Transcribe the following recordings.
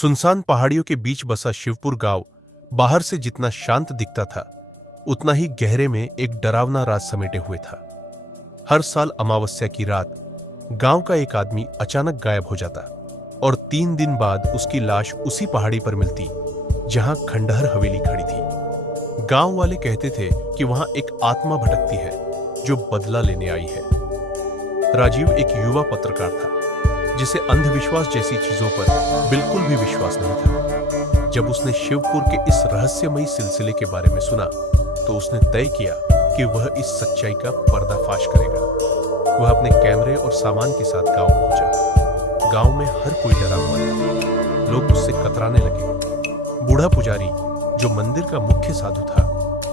सुनसान पहाड़ियों के बीच बसा शिवपुर गांव बाहर से जितना शांत दिखता था, उतना ही गहरे में एक डरावना राज समेटे हुए था। हर साल अमावस्या की रात गांव का एक आदमी अचानक गायब हो जाता और 3 दिन बाद उसकी लाश उसी पहाड़ी पर मिलती जहां खंडहर हवेली खड़ी थी। गांव वाले कहते थे कि वहां एक आत्मा भटकती है जो बदला लेने आई है। राजीव एक युवा पत्रकार था जिसे अंधविश्वास जैसी चीजों पर बिल्कुल भी विश्वास नहीं था। जब उसने शिवपुर के इस रहस्यमयी सिलसिले के बारे में सुना तो उसने तय किया कि वह इस सच्चाई का पर्दाफाश करेगा। वह अपने कैमरे और सामान के साथ गांव पहुंचा। गांव में हर कोई डरा हुआ था। लोग उससे कतराने लगे। बूढ़ा पुजारी, जो मंदिर का मुख्य साधु था,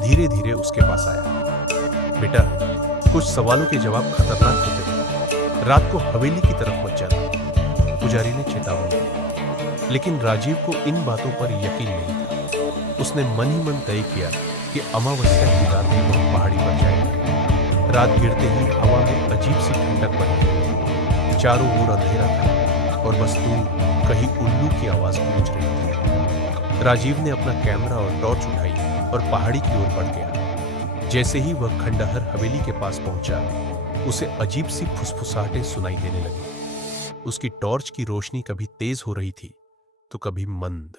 धीरे धीरे उसके पास आया। बेटा, कुछ सवालों के जवाब खतरनाक होते हैं। रात को हवेली की तरफ मत जाना, पुजारी ने चेतावनी दी। लेकिन राजीव को इन बातों पर यकीन नहीं था। उसने मन ही मन तय किया कि अमावस्या की रात में वह पहाड़ी पर जाएगा। रात गिरते ही हवा में अजीब सी ठंडक बन गई। चारों ओर अंधेरा था और बस दूर कहीं उल्लू की आवाज गूंज रही थी। राजीव ने अपना कैमरा और टॉर्च उठाई और पहाड़ी की ओर बढ़ गया। जैसे ही वह खंडहर हवेली के पास पहुंचा, उसे अजीब सी फुसफुसाहटें सुनाई देने लगी। उसकी टॉर्च की रोशनी कभी तेज हो रही थी तो कभी मंद।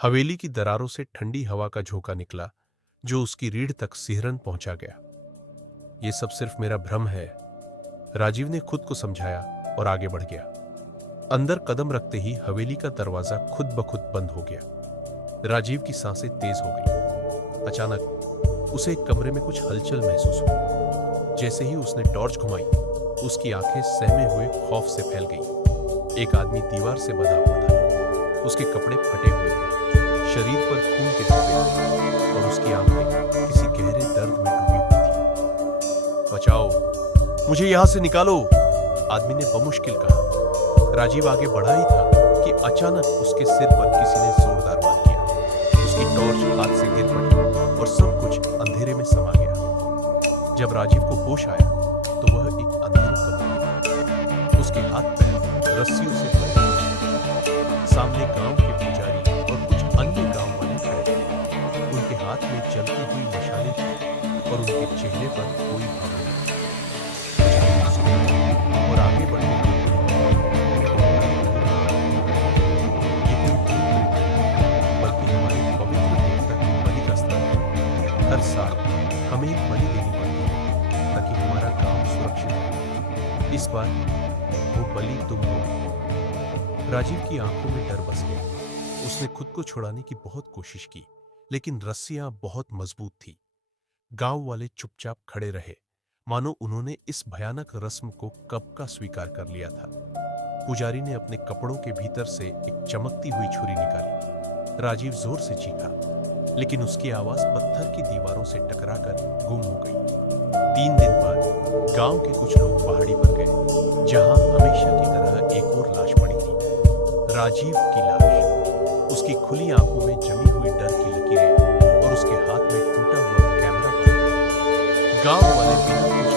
हवेली की दरारों से ठंडी हवा का झोंका निकला जो उसकी रीढ़ तक सिहरन पहुंचा गया। यह सब सिर्फ मेरा भ्रम है, राजीव ने खुद को समझाया और आगे बढ़ गया। अंदर कदम रखते ही हवेली का दरवाजा खुद ब खुद बंद हो गया। राजीव की सांसें तेज हो गई। अचानक उसे एक कमरे में कुछ हलचल महसूस हुई। जैसे ही उसने टॉर्च घुमाई, उसकी आंखें सहमे हुए खौफ से फैल गईं। एक आदमी दीवार से बंधा हुआ था। उसके कपड़े फटे हुए थे, शरीर पर खून के धब्बे थे और उसकी आंखें किसी गहरे दर्द में डूबी हुई थी। बचाओ, मुझे यहां से निकालो, आदमी ने बमुश्किल कहा। राजीव आगे बढ़ा ही था कि अचानक उसके सिर पर किसी ने जोरदार वार किया। उसकी टॉर्च हाथ से गिर पड़ी और सब कुछ अंधेरे में समा गया। जब राजीव को होश आया तो वह एक अंधेरे कमरे में, उसके हाथ पैर रस्सियों से बंधे थे। सामने गांव के पुजारी और कुछ अन्य गांव वाले खड़े थे। उनके हाथ में जलती हुई मशालें थी और उनके चेहरे पर कोई भाव नहीं था। पुजारी मुस्कुराया और आगे बढ़ते हुए बल्कि हमारे पवित्र देवता की बलि का स्थल है। हर साल हमें एक बलि देनी पड़ती है ताकि हमारा गांव सुरक्षित रहे। इस बार वो बलि तुम हो। राजीव की आंखों में डर बस गया। उसने खुद को छुड़ाने की बहुत कोशिश की, लेकिन रस्सियां बहुत मजबूत थी। गांव वाले चुपचाप खड़े रहे, मानो उन्होंने इस भयानक रस्म को कब का स्वीकार कर लिया था। पुजारी ने अपने कपड़ों के भीतर से एक चमकती हुई छुरी निकाली। राजीव जोर से चीखा, लेकिन उसकी आवाज पत्थर की दीवारों से टकराकर गुम हो गई। 3 दिन बाद गांव के कुछ लोग पहाड़ी पर गए, जहां हमेशा की तरह एक और लाश पड़ी थी। राजीव की लाश। उसकी खुली आंखों में जमी हुई डर की लकीरें और उसके हाथ में टूटा हुआ कैमरा पड़ा। गांव वाले बिना कुछ